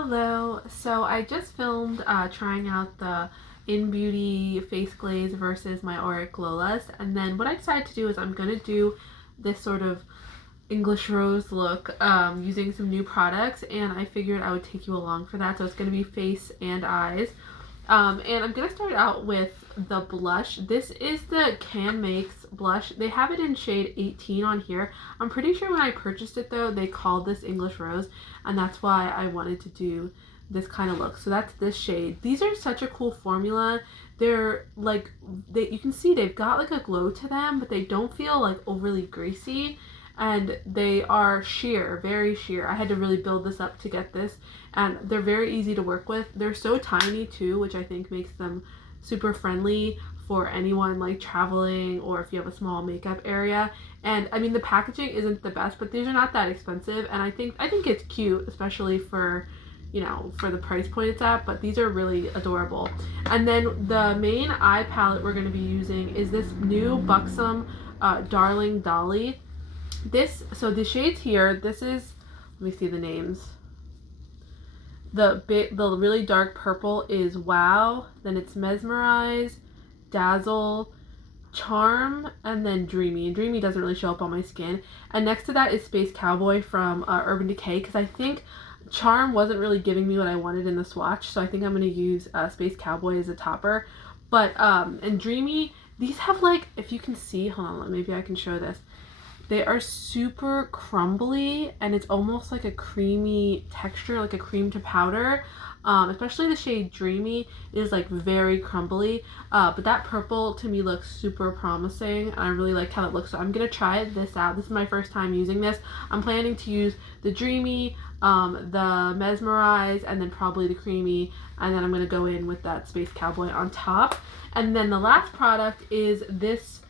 Hello. So I just filmed trying out the In Beauty face glaze versus my Auric Lolas, and then what I decided to do is I'm gonna do this sort of English rose look using some new products, and I figured I would take you along for that. So it's gonna be face and eyes. And I'm gonna start out with the blush. This is the Canmake's blush. They have it in shade 18 on here. I'm pretty sure when I purchased it though, they called this English Rose, and that's why I wanted to do this kind of look. So that's this shade. These are such a cool formula. They're like, you can see they've got like a glow to them, but they don't feel like overly greasy. And they are sheer, very sheer. I had to really build this up to get this, and they're very easy to work with. They're so tiny too, which I think makes them super friendly for anyone like traveling or if you have a small makeup area. And I mean, the packaging isn't the best, but these are not that expensive, and I think it's cute, especially for, you know, for the price point it's at, but these are really adorable. And then the main eye palette we're going to be using is this new Buxom Darling Dolly. So the shades here, this is, let me see the names. The really dark purple is Wow, then it's Mesmerize, Dazzle, Charm, and then Dreamy. And Dreamy doesn't really show up on my skin. And next to that is Space Cowboy from Urban Decay, because I think Charm wasn't really giving me what I wanted in the swatch, so I think I'm going to use Space Cowboy as a topper. But, and Dreamy, these have like, if you can see, hold on, maybe I can show this. They are super crumbly, and it's almost like a creamy texture, like a cream to powder. Especially the shade Dreamy is like very crumbly. But that purple to me looks super promising, and I really like how it looks. So I'm gonna try this out. This is my first time using this. I'm planning to use the Dreamy, the Mesmerize, and then probably the Creamy, and then I'm gonna go in with that Space Cowboy on top. And then the last product is this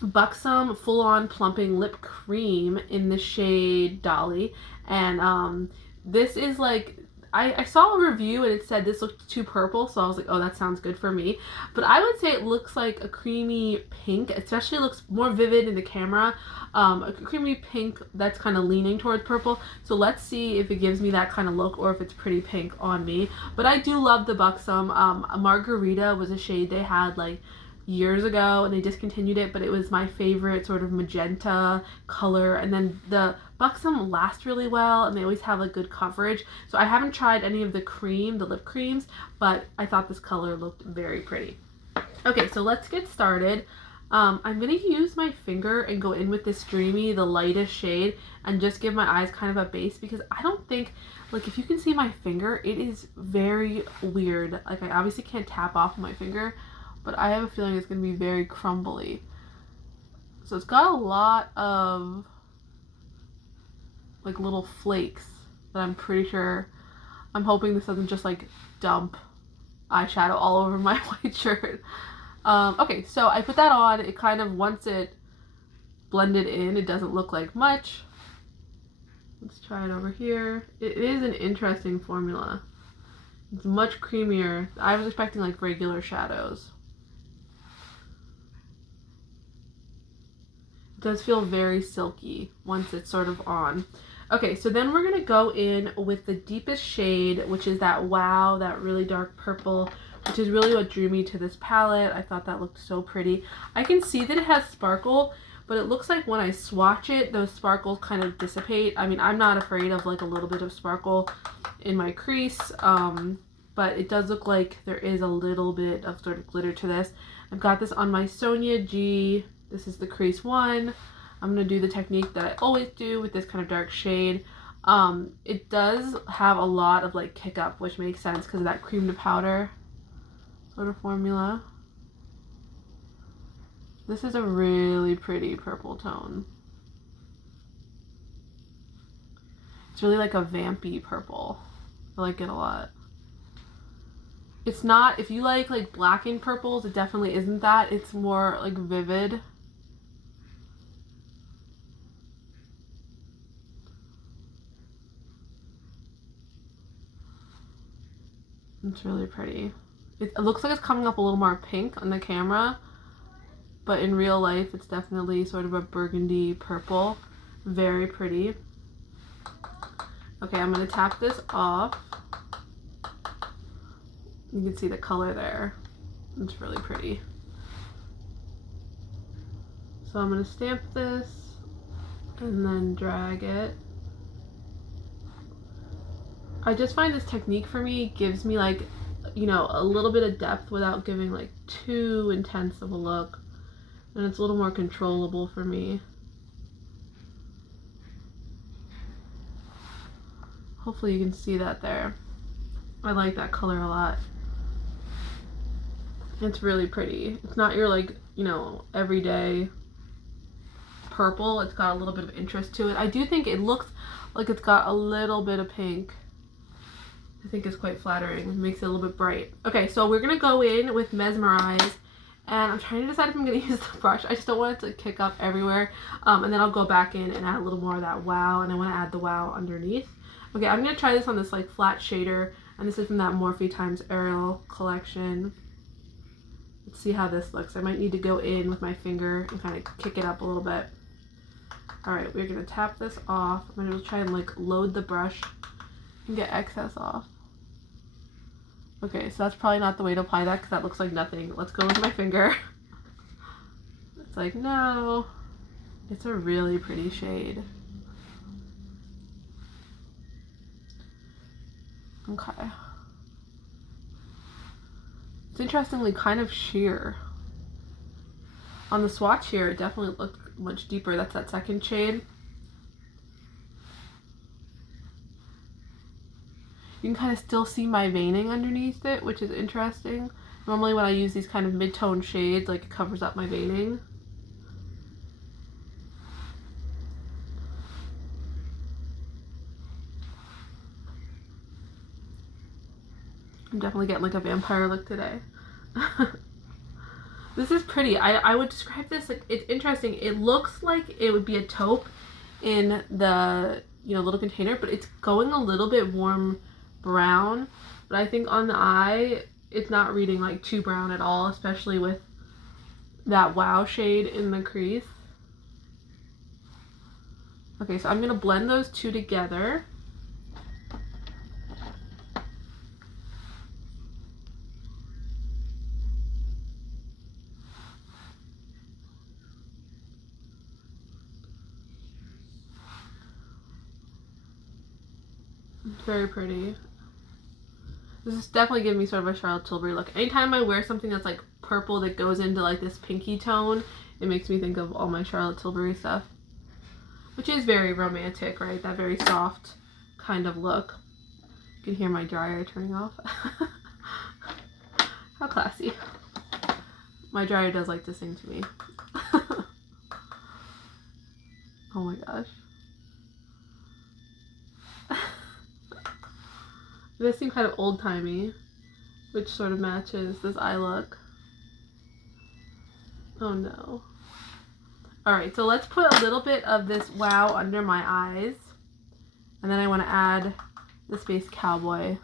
Buxom Full On Plumping Lip Cream in the shade Dolly. And this is like, I saw a review and it said this looked too purple, so I was like, oh, that sounds good for me. But I would say it looks like a creamy pink, especially looks more vivid in the camera. A creamy pink that's kind of leaning towards purple. So let's see if it gives me that kind of look or if it's pretty pink on me. But I do love the Buxom. Margarita was a shade they had like years ago and they discontinued it, but it was my favorite sort of magenta color. And then the Buxom lasts really well, and they always have a good coverage. So I haven't tried any of the lip creams, but I thought this color looked very pretty. Okay, so let's get started. I'm gonna use my finger and go in with this Dreamy, the lightest shade, and just give my eyes kind of a base, because I don't think, like, if you can see my finger, it is very weird. Like, I obviously can't tap off my finger, but I have a feeling it's going to be very crumbly. So it's got a lot of like little flakes that I'm pretty sure, I'm hoping this doesn't just like dump eyeshadow all over my white shirt. Okay, so I put that on. It kind of, once it blended in, it doesn't look like much. Let's try it over here. It is an interesting formula. It's much creamier. I was expecting like regular shadows. It does feel very silky once it's sort of on. Okay, so then we're gonna go in with the deepest shade, which is that Wow, that really dark purple, which is really what drew me to this palette. I thought that looked so pretty. I can see that it has sparkle, but it looks like when I swatch it, those sparkles kind of dissipate. I mean, I'm not afraid of like a little bit of sparkle in my crease, but it does look like there is a little bit of sort of glitter to this. I've got this on my Sonia G. This is the crease one. I'm going to do the technique that I always do with this kind of dark shade. It does have a lot of like kick up, which makes sense because of that cream to powder sort of formula. This is a really pretty purple tone. It's really like a vampy purple. I like it a lot. It's not, if you like blackened purples, it definitely isn't that. It's more like vivid. It's really pretty. It looks like it's coming up a little more pink on the camera, but in real life it's definitely sort of a burgundy purple. Very pretty. Okay, I'm going to tap this off. You can see the color there. It's really pretty. So I'm going to stamp this and then drag it. I just find this technique for me gives me like, you know, a little bit of depth without giving like too intense of a look. And it's a little more controllable for me. Hopefully you can see that there. I like that color a lot. It's really pretty. It's not your like, you know, everyday purple. It's got a little bit of interest to it. I do think it looks like it's got a little bit of pink. I think it's quite flattering. It makes it a little bit bright. Okay, so we're gonna go in with Mesmerize, and I'm trying to decide if I'm gonna use the brush. I just don't want it to kick up everywhere. And then I'll go back in and add a little more of that wow, and I want to add the wow underneath. Okay, I'm gonna try this on this like flat shader, and this is from that Morphe x Ariel collection. Let's see how this looks. I might need to go in with my finger and kind of kick it up a little bit. Alright, we're going to tap this off. I'm going to try and like load the brush and get excess off. Okay, so that's probably not the way to apply that because that looks like nothing. Let's go with my finger. It's like, no. It's a really pretty shade. Okay. It's interestingly kind of sheer. On the swatch here, it definitely looked much deeper. That's that second shade. You can kind of still see my veining underneath it, which is interesting. Normally when I use these kind of mid-tone shades, like it covers up my veining. I'm definitely getting like a vampire look today. This is pretty. I would describe this like, it's interesting. It looks like it would be a taupe in the, you know, little container, but it's going a little bit warm brown. But I think on the eye, it's not reading like too brown at all, especially with that wow shade in the crease. Okay, so I'm gonna blend those two together. Very pretty. This is definitely giving me sort of a Charlotte Tilbury look. Anytime I wear something that's like purple that goes into like this pinky tone, it makes me think of all my Charlotte Tilbury stuff. Which is very romantic, right? That very soft kind of look. You can hear my dryer turning off. How classy. My dryer does like to sing to me. Oh my gosh. This seems kind of old-timey, which sort of matches this eye look. Oh no. Alright, so let's put a little bit of this wow under my eyes. And then I want to add the Space Cowboy.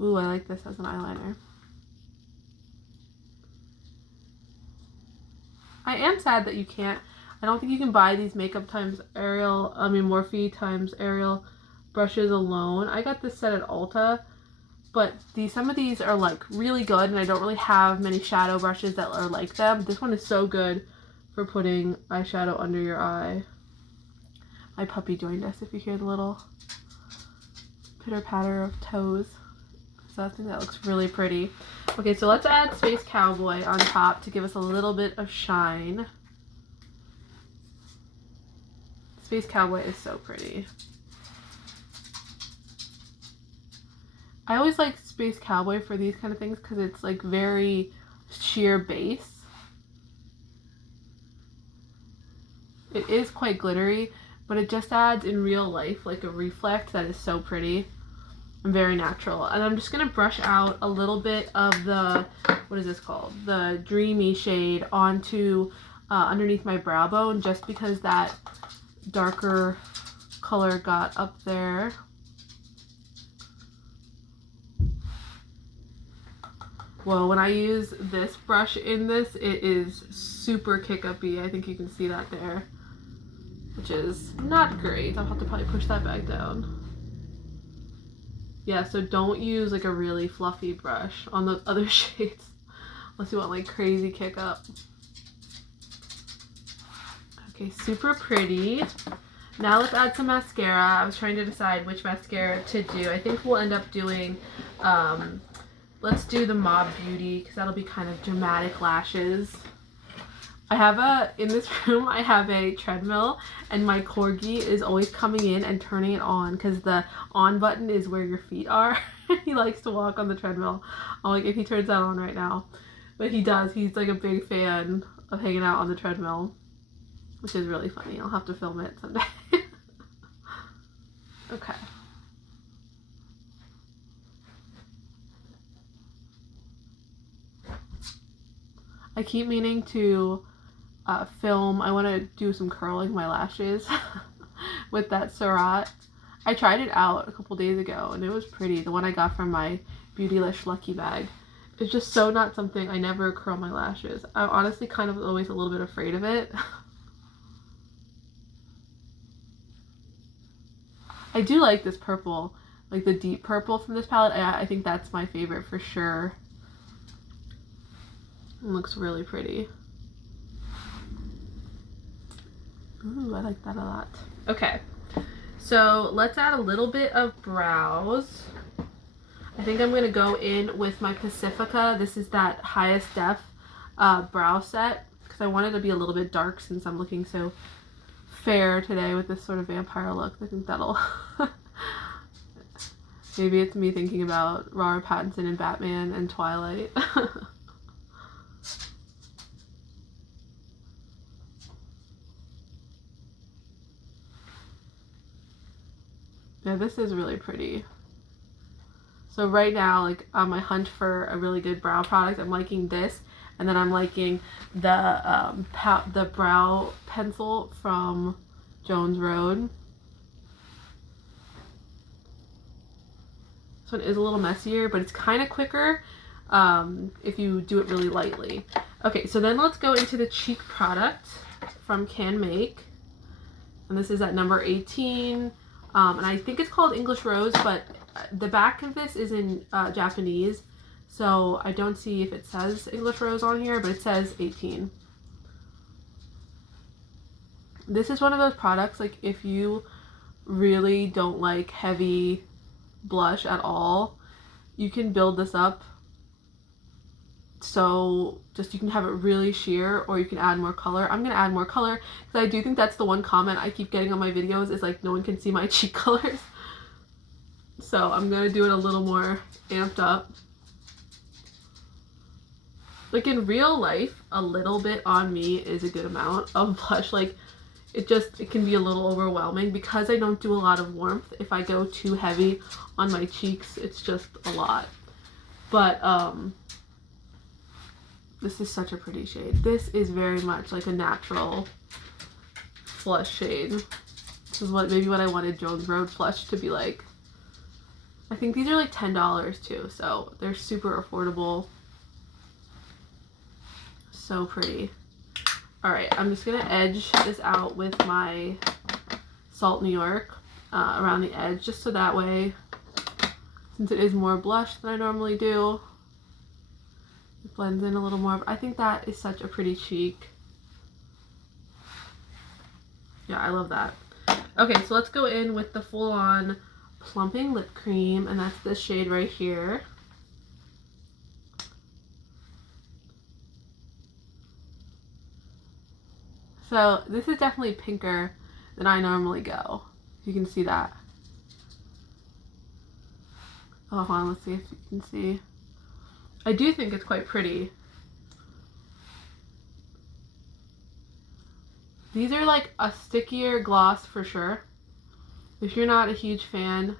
Ooh, I like this as an eyeliner. I am sad that you can't, I don't think you can buy these Makeup x Ariel, Morphe x Ariel brushes alone. I got this set at Ulta, but some of these are like really good, and I don't really have many shadow brushes that are like them. This one is so good for putting eyeshadow under your eye. My puppy joined us, if you hear the little pitter patter of toes. So I think that looks really pretty. Okay, so let's add Space Cowboy on top to give us a little bit of shine. Space Cowboy is so pretty. I always like Space Cowboy for these kind of things because it's like very sheer base. It is quite glittery, but it just adds in real life like a reflect that is so pretty and very natural. And I'm just going to brush out a little bit of the, what is this called? The Dreamy shade onto underneath my brow bone, just because that darker color got up there. Well, when I use this brush in this, it is super kick-uppy. I think you can see that there. which is not great. I'll have to probably push that back down. Yeah, so don't use like a really fluffy brush on the other shades unless you want like crazy kick up. Okay, super pretty. Now let's add some mascara. I was trying to decide which mascara to do. I think we'll end up doing, let's do the Mob Beauty because that'll be kind of dramatic lashes. I have in this room, I have a treadmill and my corgi is always coming in and turning it on because the on button is where your feet are. He likes to walk on the treadmill. I'm like, if he turns that on right now. But he does. He's like a big fan of hanging out on the treadmill, which is really funny. I'll have to film it someday. Okay. I keep meaning to film. I want to do some curling my lashes with that Surratt. I tried it out a couple days ago and it was pretty. The one I got from my Beautylish Lucky Bag. It's just so not something. I never curl my lashes. I'm honestly kind of always a little bit afraid of it. I do like this purple, like the deep purple from this palette. I think that's my favorite for sure. It looks really pretty. Ooh, I like that a lot. Okay, so let's add a little bit of brows. I think I'm gonna go in with my Pacifica. This is that highest def brow set because I wanted to be a little bit dark since I'm looking so fair today with this sort of vampire look. I think that'll maybe it's me thinking about Robert Pattinson and Batman and Twilight. Yeah, this is really pretty. So right now, like on my hunt for a really good brow product, I'm liking this, and then I'm liking the brow pencil from Jones Road. This one is a little messier, but it's kind of quicker if you do it really lightly. Okay, so then let's go into the cheek product from Canmake, and this is at number 18. And I think it's called English Rose, but the back of this is in Japanese, so I don't see if it says English Rose on here, but it says 18. This is one of those products, like if you really don't like heavy blush at all, you can build this up. So just you can have it really sheer, or you can add more color. I'm gonna add more color because I do think that's the one comment I keep getting on my videos is like no one can see my cheek colors. So I'm gonna do it a little more amped up. Like in real life, a little bit on me is a good amount of blush. Like it can be a little overwhelming because I don't do a lot of warmth. If I go too heavy on my cheeks, it's just a lot. But this is such a pretty shade. This is very much like a natural flush shade. This is maybe what I wanted Jones Road Flush to be like. I think these are like $10 too, so they're super affordable. So pretty. Alright, I'm just gonna edge this out with my Salt New York around the edge, just so that way, since it is more blush than I normally do, it blends in a little more. I think that is such a pretty cheek. Yeah, I love that. Okay, so let's go in with the full-on Plumping lip cream, and that's this shade right here. So this is definitely pinker than I normally go. You can see that. Oh, hold on, let's see if you can see. I do think it's quite pretty. These are like a stickier gloss for sure. If you're not a huge fan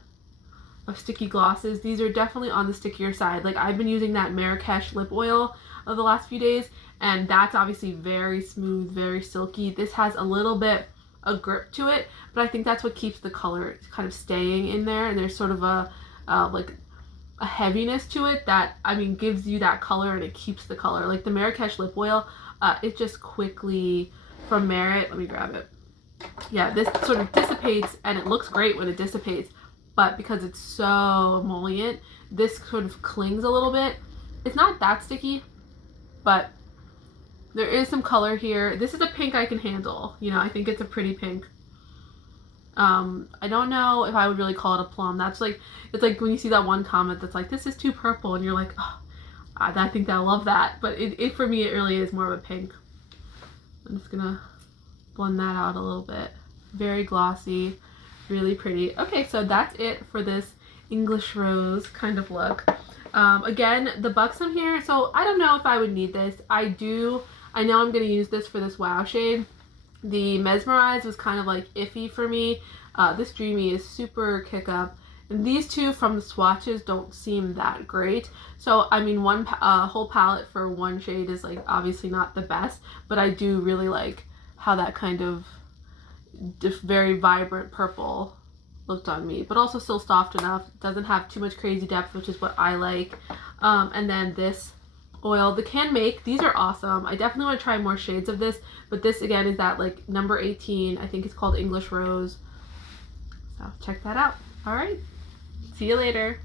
of sticky glosses, these are definitely on the stickier side. Like I've been using that Marrakesh lip oil of the last few days, and that's obviously very smooth, very silky. This has a little bit of grip to it, but I think that's what keeps the color kind of staying in there, and there's sort of a like a heaviness to it that, I mean, gives you that color and it keeps the color. Like the Marrakesh lip oil, it just quickly, from Merit, let me grab it. Yeah, this sort of dissipates, and it looks great when it dissipates, but because it's so emollient, this sort of clings a little bit. It's not that sticky, but there is some color here. This is a pink I can handle. You know, I think it's a pretty pink. I don't know if I would really call it a plum. That's like, it's like when you see that one comment that's like, this is too purple, and you're like, oh, I think I love that. But it for me, it really is more of a pink. I'm just gonna blend that out a little bit. Very glossy, really pretty. Okay, so that's it for this English rose kind of look. Again, the Buxom here, so I don't know if I would need this. I know I'm gonna use this for this Wow shade. The Mesmerize was kind of like iffy for me. This Dreamy is super kick up. And these two from the swatches don't seem that great. So, I mean, one whole palette for one shade is like obviously not the best, but I do really like how that kind of just very vibrant purple looked on me, but also still soft enough. Doesn't have too much crazy depth, which is what I like. And then this oil, the Canmake, these are awesome. I definitely want to try more shades of this, but this again is that like number 18. I think it's called English Rose. So check that out. All right. See you later.